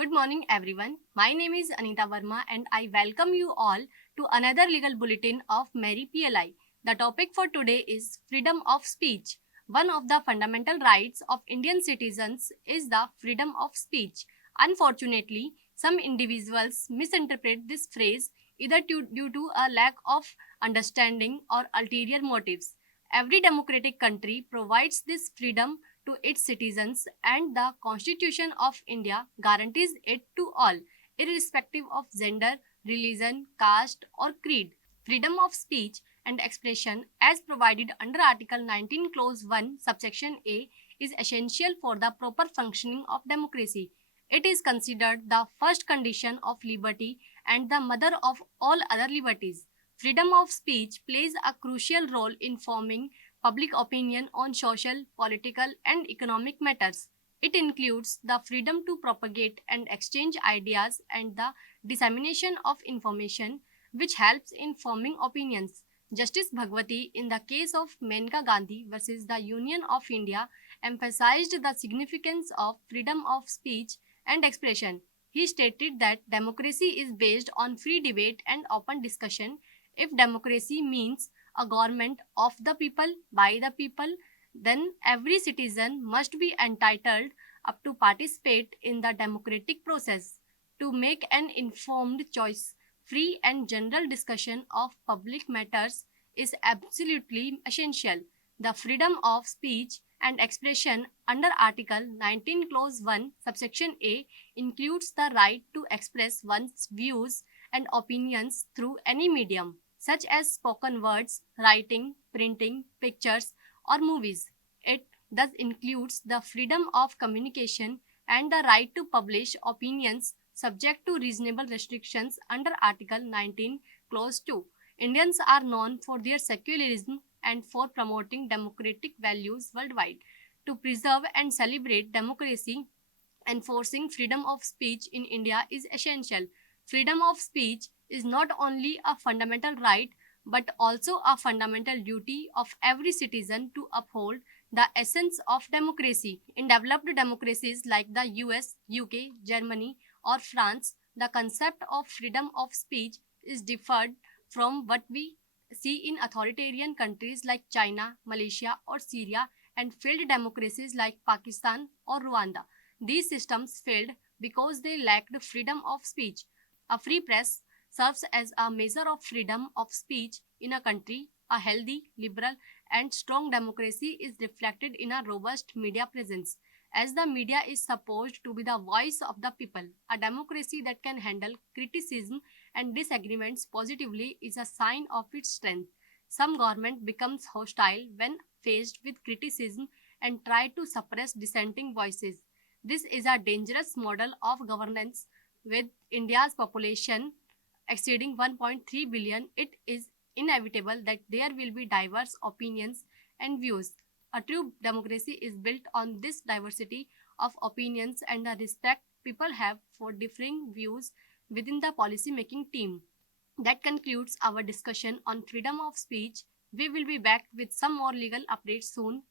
Good morning, everyone. My name is Anita Verma, and I welcome you all to another legal bulletin of Mary PLI. The topic for today is freedom of speech. One of the fundamental rights of Indian citizens is the freedom of speech. Unfortunately, some individuals misinterpret this phrase either due to a lack of understanding or ulterior motives. Every democratic country provides this freedom to its citizens, and the Constitution of India guarantees it to all, irrespective of gender, religion, caste, or creed. Freedom of speech and expression, as provided under Article 19, Clause 1, Subsection A, is essential for the proper functioning of democracy. It is considered the first condition of liberty and the mother of all other liberties. Freedom of speech plays a crucial role in forming public opinion on social, political, and economic matters. It includes the freedom to propagate and exchange ideas and the dissemination of information, which helps in forming opinions. Justice Bhagwati, in the case of Menka Gandhi versus the Union of India, emphasized the significance of freedom of speech and expression. He stated that democracy is based on free debate and open discussion. If democracy means a government of the people, by the people, then every citizen must be entitled up to participate in the democratic process to make an informed choice. Free and general discussion of public matters is absolutely essential. The freedom of speech and expression under Article 19, Clause 1, Subsection A includes the right to express one's views and opinions through any medium, such as spoken words, writing, printing, pictures, or movies. It thus includes the freedom of communication and the right to publish opinions subject to reasonable restrictions under Article 19, Clause 2. Indians are known for their secularism and for promoting democratic values worldwide. To preserve and celebrate democracy, enforcing freedom of speech in India is essential. Freedom of speech is not only a fundamental right but also a fundamental duty of every citizen to uphold the essence of democracy. In developed democracies like the US, UK, Germany, or France, the concept of freedom of speech is differed from what we see in authoritarian countries like China, Malaysia, or Syria, and failed democracies like Pakistan or Rwanda. These systems failed because they lacked freedom of speech. A free press serves as a measure of freedom of speech in a country. A healthy, liberal, and strong democracy is reflected in a robust media presence, as the media is supposed to be the voice of the people. A democracy that can handle criticism and disagreements positively is a sign of its strength. Some government becomes hostile when faced with criticism and try to suppress dissenting voices. This is a dangerous model of governance. With India's population exceeding 1.3 billion, it is inevitable that there will be diverse opinions and views. A true democracy is built on this diversity of opinions and the respect people have for differing views within the policy making team. That concludes our discussion on freedom of speech. We will be back with some more legal updates soon.